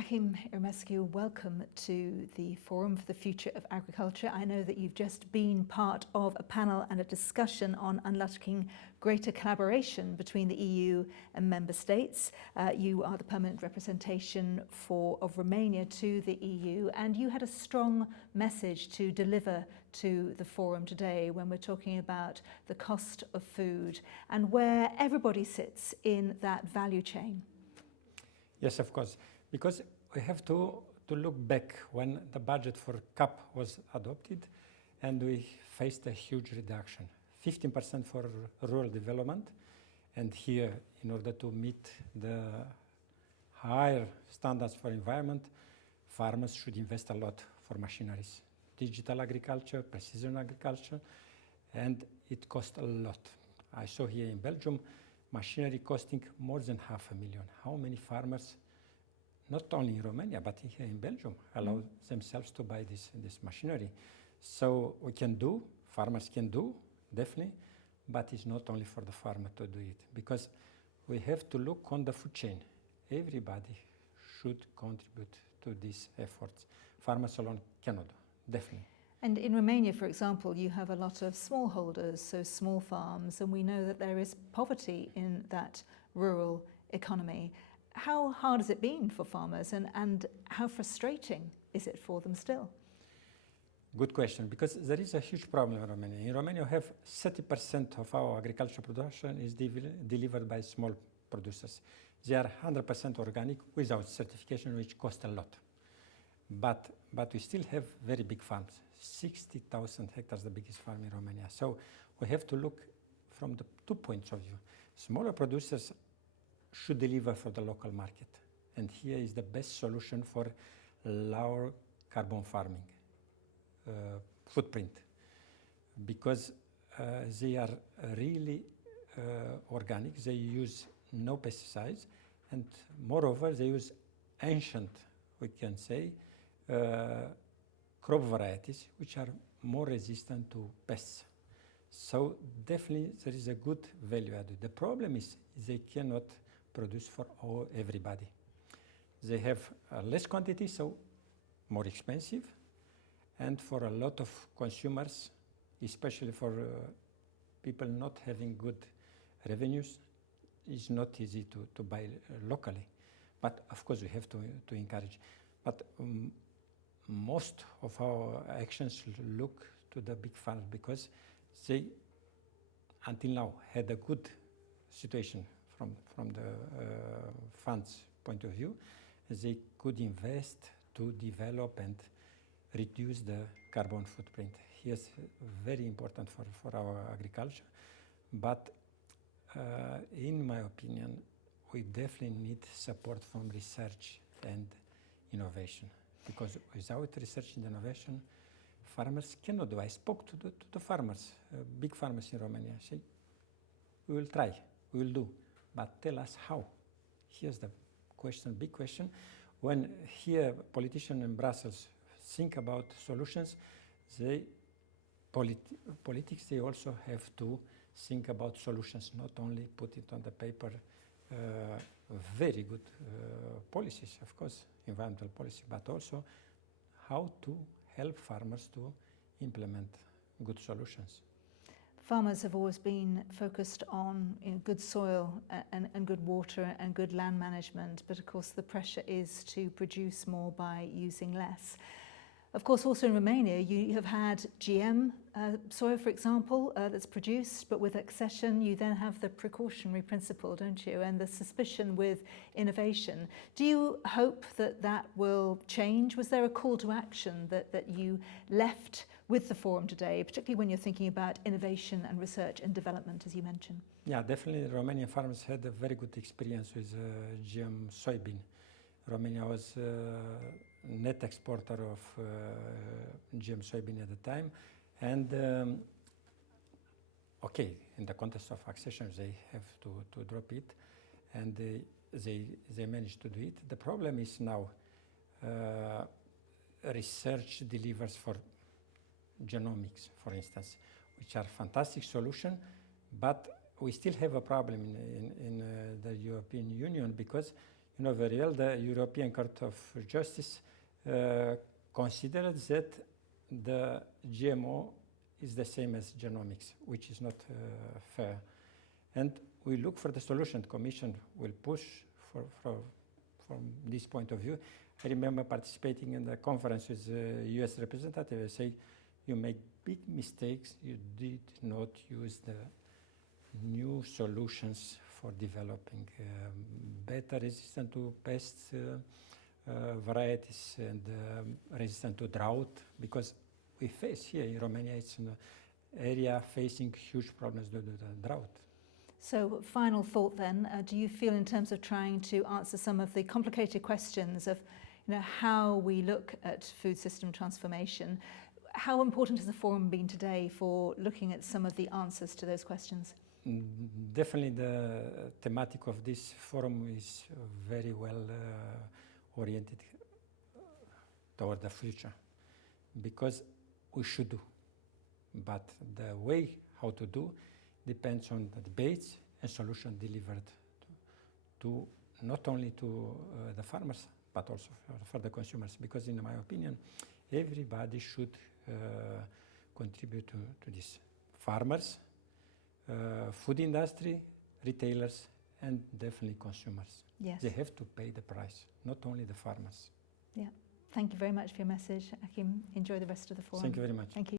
Achim Irimescu, welcome to the Forum for the Future of Agriculture. I know that you've just been part of a panel and a discussion on unlocking greater collaboration between the EU and member states. You are the permanent representation of Romania to the EU, and you had a strong message to deliver to the forum today when we're talking about the cost of food and where everybody sits in that value chain. Yes, of course. Because we have to look back when the budget for CAP was adopted and we faced a huge reduction. 15% for rural development, and here, in order to meet the higher standards for environment, farmers should invest a lot for machineries. Digital agriculture, precision agriculture, and it costs a lot. I saw here in Belgium, machinery costing more than $500,000. How many farmers, not only in Romania, but here in Belgium, allow themselves to buy this machinery? So we can do, farmers can do, definitely, but it's not only for the farmer to do it, because we have to look on the food chain. Everybody should contribute to these efforts. Farmers alone cannot do, definitely. And in Romania, for example, you have a lot of smallholders, so small farms, and we know that there is poverty in that rural economy. How hard has it been for farmers, and how frustrating is it for them still? Good question, because there is a huge problem in Romania. In Romania, we have 30% of our agricultural production is delivered by small producers. They are 100% organic without certification, which costs a lot. But we still have very big farms, 60,000 hectares, the biggest farm in Romania. So we have to look from the 2 points of view. Smaller producers should deliver for the local market. And here is the best solution for lower carbon farming footprint, because they are really organic. They use no pesticides, and moreover, they use ancient, we can say, crop varieties which are more resistant to pests. So definitely there is a good value added. The problem is they cannot produce for everybody. They have less quantity, so more expensive, and for a lot of consumers, especially for people not having good revenues, it's not easy to buy locally. But of course we have to encourage. But most of our actions look to the big farms, because they, until now, had a good situation from the funds point of view. They could invest to develop and reduce the carbon footprint. Here's very important for our agriculture. But in my opinion, we definitely need support from research and innovation, because without research and innovation, farmers cannot do. I spoke to the farmers, big farmers in Romania. Say, we will try, we will do, but tell us how. Here's the question, big question. When here politicians in Brussels think about solutions, politics, they also have to think about solutions, not only put it on the paper. Very good policies, of course, environmental policy, but also how to help farmers to implement good solutions. Farmers have always been focused on good soil and good water and good land management, but of course the pressure is to produce more by using less. Of course, also in Romania, you have had GM soy, for example, that's produced, but with accession, you then have the precautionary principle, don't you? And the suspicion with innovation. Do you hope that that will change? Was there a call to action that you left with the forum today, particularly when you're thinking about innovation and research and development, as you mentioned? Yeah, definitely Romanian farmers had a very good experience with GM soybean. Romania was net exporter of GM soybean at the time, and okay, in the context of accession they have to drop it, and they managed to do it. The problem is now research delivers for genomics, for instance, which are fantastic solution, but we still have a problem in the European Union, because you know very well, the European Court of Justice considered that the GMO is the same as genomics, which is not fair. And we look for the solution. The Commission will push from this point of view. I remember participating in the conference with the US representative. They say, you make big mistakes. You did not use the new solutions for developing better resistant to pests varieties and resistant to drought, because we face here in Romania, it's an area facing huge problems due to the drought. So final thought then, do you feel in terms of trying to answer some of the complicated questions of how we look at food system transformation, how important has the forum been today for looking at some of the answers to those questions? Definitely the thematic of this forum is very well oriented toward the future, because we should do, but the way how to do depends on the debates and solutions delivered to not only to the farmers but also for the consumers, because in my opinion everybody should contribute to this. Farmers, food industry, retailers, and definitely consumers. Yes. They have to pay the price, not only the farmers. Yeah. Thank you very much for your message, Achim. Enjoy the rest of the forum. Thank you very much. Thank you.